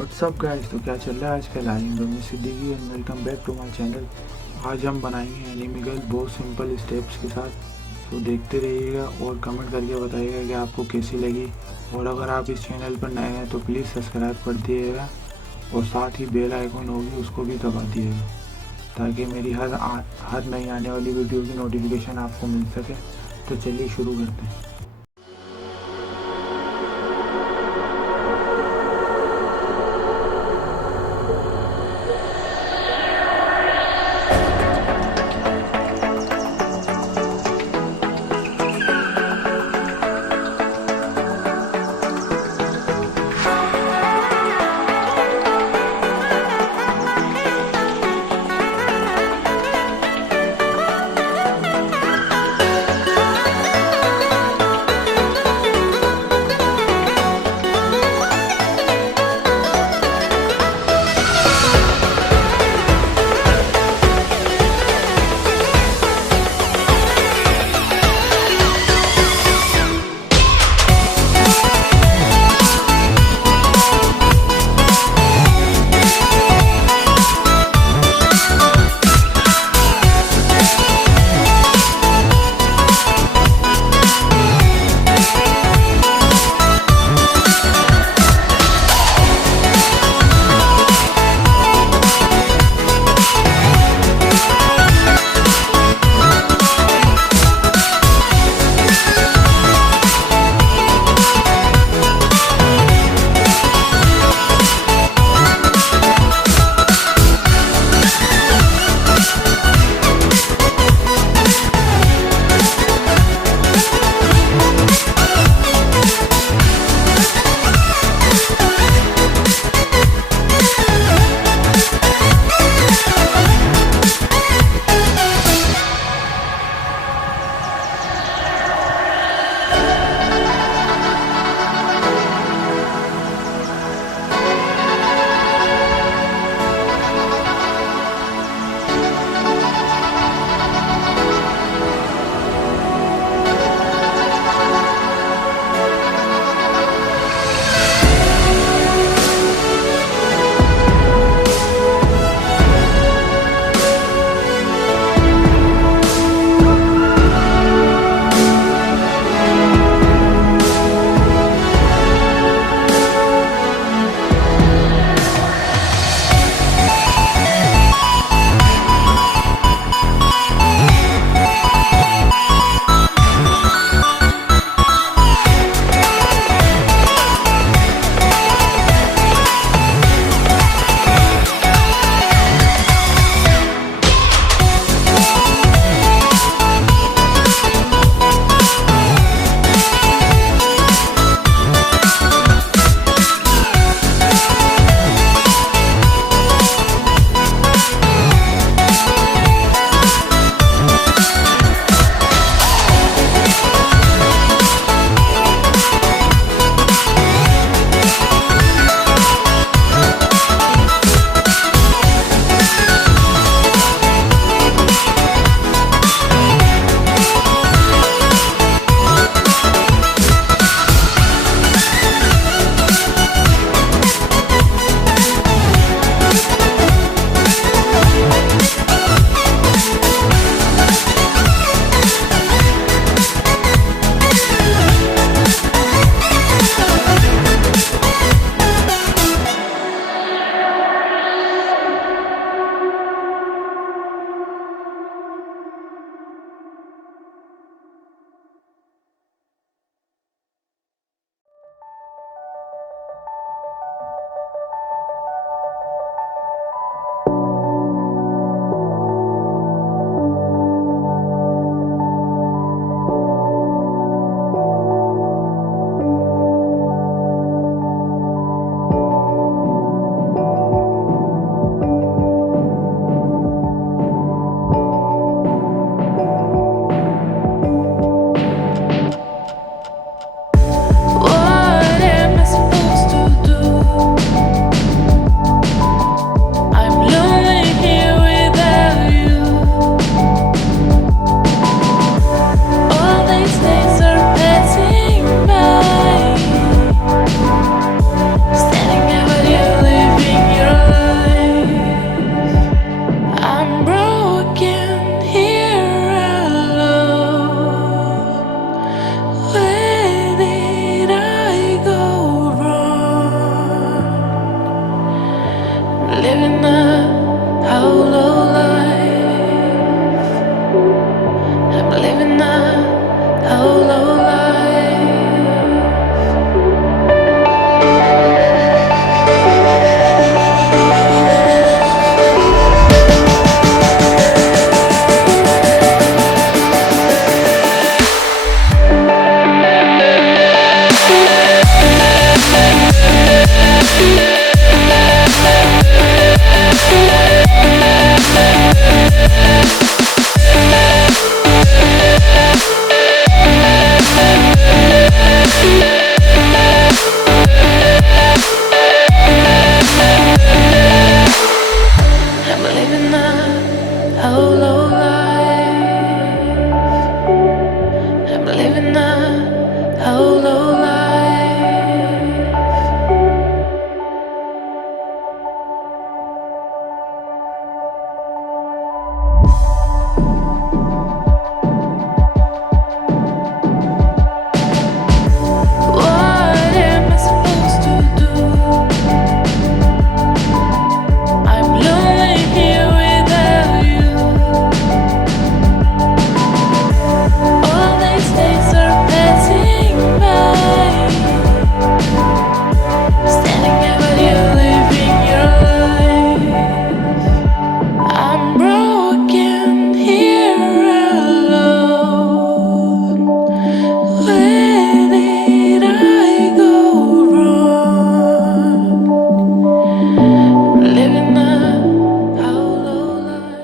WhatsApp guys, तो क्या चल रहा है आजकल। आई एम मैं Siddiqui and welcome back to my channel. आज हम बनाएंगे एनिमी गर्ल बहुत सिंपल स्टेप्स के साथ। तो देखते रहिएगा और कमेंट करके बताइएगा कि आपको कैसी लगी। और अगर आप इस चैनल पर नए हैं तो प्लीज़ सब्सक्राइब कर दिएगा और साथ ही बेल आइकन होगी उसको भी दबा दिएगा, ताकि मेरी हर नई आने वाली वीडियो की नोटिफिकेशन आपको मिल सके। तो चलिए शुरू करते हैं। living a hollow life? Am I living a hollow life? Am I living a hollow life? Am I living a hollow life? What am I supposed to do? I'm lonely here without you. All these days are passing by, standing there with you living your life. I'm broken here alone. Where did I go wrong? Living a hollow life.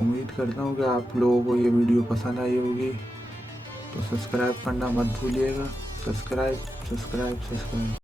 उम्मीद करता हूँ कि आप लोगों को ये video पसंद आई होगी, तो सब्सक्राइब करना मत भूलिएगा। सब्सक्राइब।